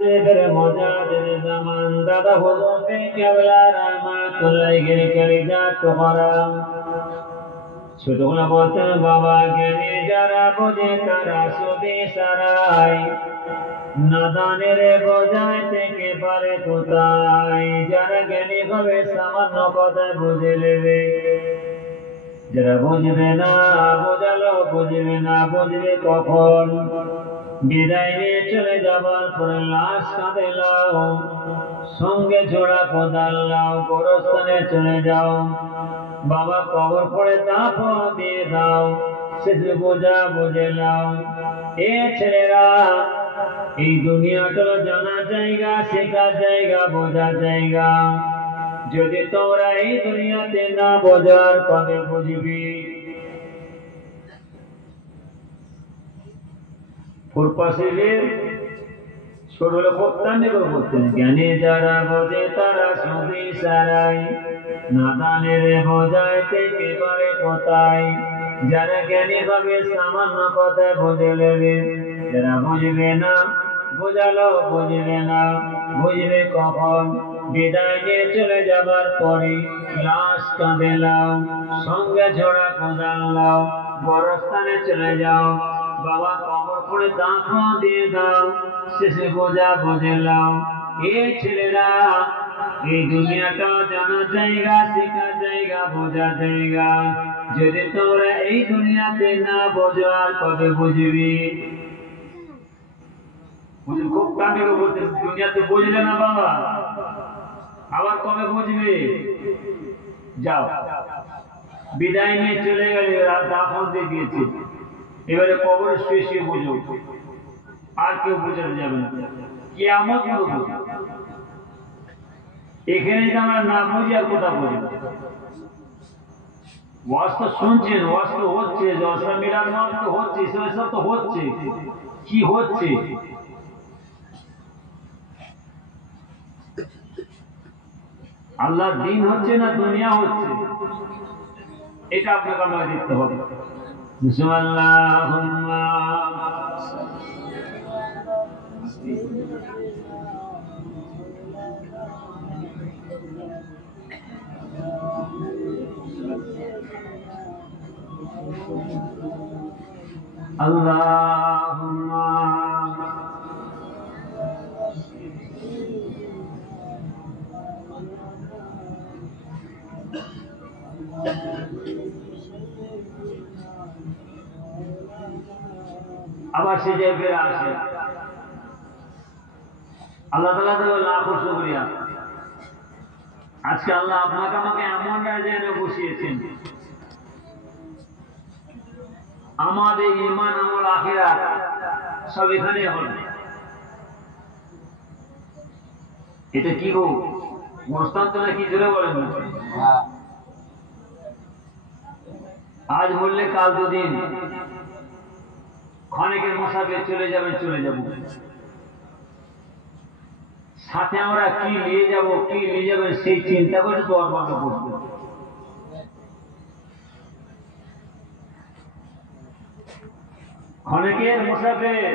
Ver mojadir zaman dada huzufi kevla rahmatullahi kalida tuharam ছোটগুলো বলতেন বাবা জ্ঞানী যারা বোঝে তারা সুদি সারাই নাদানের বোঝায় থেকে পারে কোথায় যারা জ্ঞানী হবে সামান্য কথা বুঝে নেবে যারা বুঝবে না বোঝালো বুঝবে না বুঝবে কখন বিদায় নিয়ে চলে যাবার পরে লাশ কাঁধে লাও সঙ্গে ঝোড়া কোদাল লাও গোরস্থানে চলে যাও বাবা কবর পড়ে দাফন দিয়ে দাও শেষে বোঝা বুঝে নাও এ ছেলেরা এই দুনিয়াটা জানার জায়গা শেখার জায়গা বোঝার জায়গা যদি তোমরা এই দুনিয়াতে না বোঝার কবে বুঝবি ফুরপাশিদের ছোটগুলো প্রত্যান্নি করে বলতেন জ্ঞানী যারা বোঝে তারা সুদি সারাই নাদানের বোঝায় থেকে পারে কোথায় যারা জ্ঞানী ভাবে সামান্য কথা বুঝে নেবে যারা বুঝবে না বোঝালো বুঝবে না বুঝবে কখন বিদায় নিয়ে চলে যাবার পরে লাশ কাঁধে লাও সঙ্গে ঝোড়া কোদাল লাও বড়স্থানে চলে যাও বাবা কবর পড়ে দাফন দিয়ে দাও শেষে বোঝা বুঝে নাও এ ছেলেরা এই দুনিয়াটা জানার জায়গা শেখার জায়গা বোঝার জায়গা যদি তোমরা এই দুনিয়াতে না বোঝো আর কবে বুঝবি খুব কান্দি বলতে দুনিয়াতে বুঝলে না বাবা আবার কবে বুঝবে যাও বিদায় নিয়ে চলে গেলে দাফন দিয়ে দিয়েছে এবারে কবর শুয়ে শুয়ে বুঝো আর কেউ বোঝাতে যাবে না কিয়ামত বুঝো এখানে যদি আমরা না বুঝি আর কোথা বুঝি ওয়াজ তো শুনছেন ওয়াজ তো হচ্ছে জলসা মিলাদ মাস তো হচ্ছে সব তো হচ্ছে কি হচ্ছে আল্লাহর দিন হচ্ছে না দুনিয়া হচ্ছে এটা আপনাকে আমাকে দেখতে হবে বিসমিল্লাহুম্মা আল্লাহুম্মা আবার সে যে ফিরে আসে আল্লাহ তাআলা তো লাখো শুকরিয়া আজকে আল্লাহ আপনাকে আমাকে এমন জায়গায় বসিয়েছেন আমাদের ঈমান আমল আখিরাত সব এখানে হলো এটা কি গো মস্তান্ত না কি জোরে বলেন আজ বললে কাল দুদিন ক্ষণিকের মুসাফির চলে যাবেন চলে যাব সাথে আমরা কি নিয়ে যাব কি নিয়ে যাবেন সেই চিন্তা করে তো আর বাবা বসবে ক্ষণিকের মুসাফির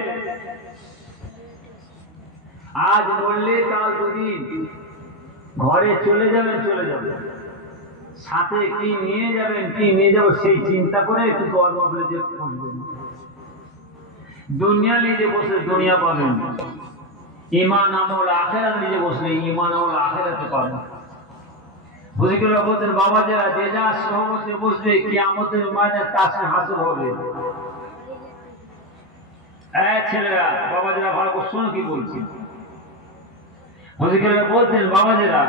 আজ বললে কাল দুদিন ঘরে চলে যাবেন চলে যাবেন সাথে কি নিয়ে যাবেন কি নিয়ে যাব সেই চিন্তা করে একটু দোয়ার বাবলে যে বসবেন দুনিয়া নিজে বসে দুনিয়া পাবেন ঈমান আমল আখিরাত নিজে বসলে ঈমান আমল আখিরাতে পাবেন বুঝিগুলো বলতেন বাবা যারা যে যা সহবতে বসবে কিয়ামতের ময়দানে তার সাথে হাসর হবে ছেলেরা বাবা যারা ভালো করে শোনো কি বলছি বুঝিগুলো বলতেন বাবা যারা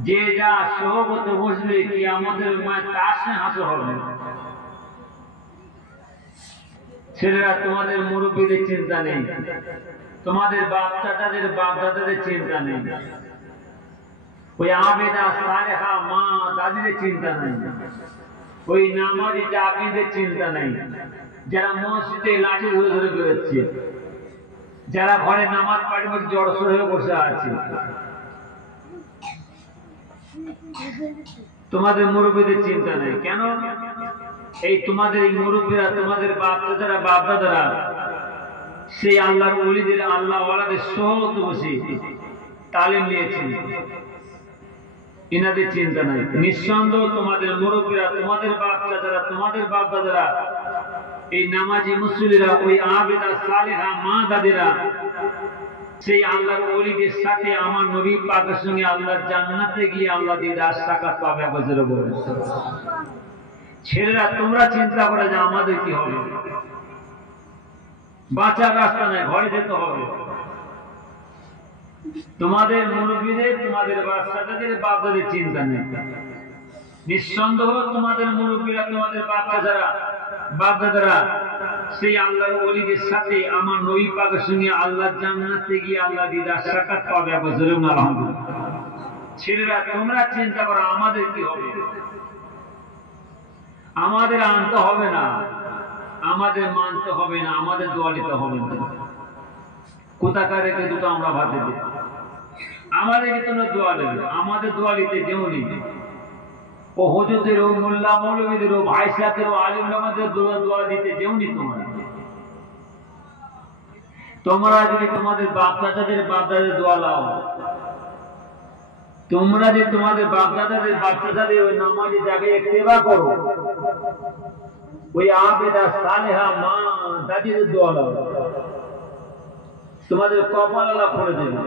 যে যা সহবতে বসবে কিয়ামতের ময়দানে তার সাথে হাসর হবে ছেলেরা তোমাদের মুরব্বীদের চিন্তা নেই তোমাদের বাপ দাদাদের চিন্তা নেই ওই আবেদা সালেহা মা দাদিদের চিন্তা নেই ওই নামাজি জাকিদের চিন্তা নেই যারা মসজিদে লাঠি ধরে ধরে বেরোচ্ছে যারা ঘরে নামাজ পাঠের মধ্যে জড়সড় হয়ে বসে আছে তোমাদের মুরব্বীদের চিন্তা নেই কেন এই তোমাদের এই মুরব্বীরা তোমাদের বাপ দাদারা সেই আল্লাহর ওলিদের আল্লাহ ওয়ালাদের সহমত বসে তালিম নিয়েছেন, এনাদের চিন্তা নাই। নিঃসন্দেহ তোমাদের মুরব্বীরা, তোমাদের বাপ চাচারা, তোমাদের বাপ দাদারা, এই নামাজি মুসল্লিরা, ওই আবেদা সালেহা মা দাদিরা সেই আল্লাহর ওলিদের সাথে আমার নবী পাকের সঙ্গে আল্লাহর জান্নাতে গিয়ে আল্লাহ দিদার সাক্ষাৎ পাবে। বজরে বলে ছেলেরা তোমরা চিন্তা করে যে আমাদের কি হবে, বাঁচার রাস্তা নাই, ঘরে যেতে হবে। তোমাদের মুরব্বীদের, তোমাদের বাচ্চাদের বাপদের চিন্তা নেই। নিঃসন্দেহ তোমাদের মুরব্বীরা, তোমাদের বাচ্চা যারা বাপ দাদারা সেই আল্লাহর ওলিদের সাথে আমার নবী পাকের সঙ্গে আল্লাহর জান্নাতে গিয়ে আল্লাহ দিদার সাক্ষাৎ পাবে। বজরে আলহামদুলিল্লাহ। ছেলেরা তোমরা চিন্তা করো আমাদের কি হবে। আমাদের আনতে হবে না, আমাদের মানতে হবে না, আমাদের দোয়া নিতে হবে না। কোথাকার রেখে দুটো আমরা ভাতে দিই, আমাদেরকে তোমরা দোয়া দেবে, আমাদের দোয়া নিতে যেও নিবে। ও হুজুরদেরও, মোল্লা মৌলবীদেরও, ভাই সাহেবেরও, আলিম আমাদের দোয়া দিতে যেও নি। তোমরা যদি তোমাদের বাপ দাদাদের দোয়া লাও, তোমরা যে তোমাদের বাপ দাদাদের বাচ্চাদের ওই নামাজে জায়গায় ইত্তেবা করো, ওই আবেদা সালেহা মা দাদিদের দোয়া লাও, তোমাদের কপাল আল্লাহ করে দেবে।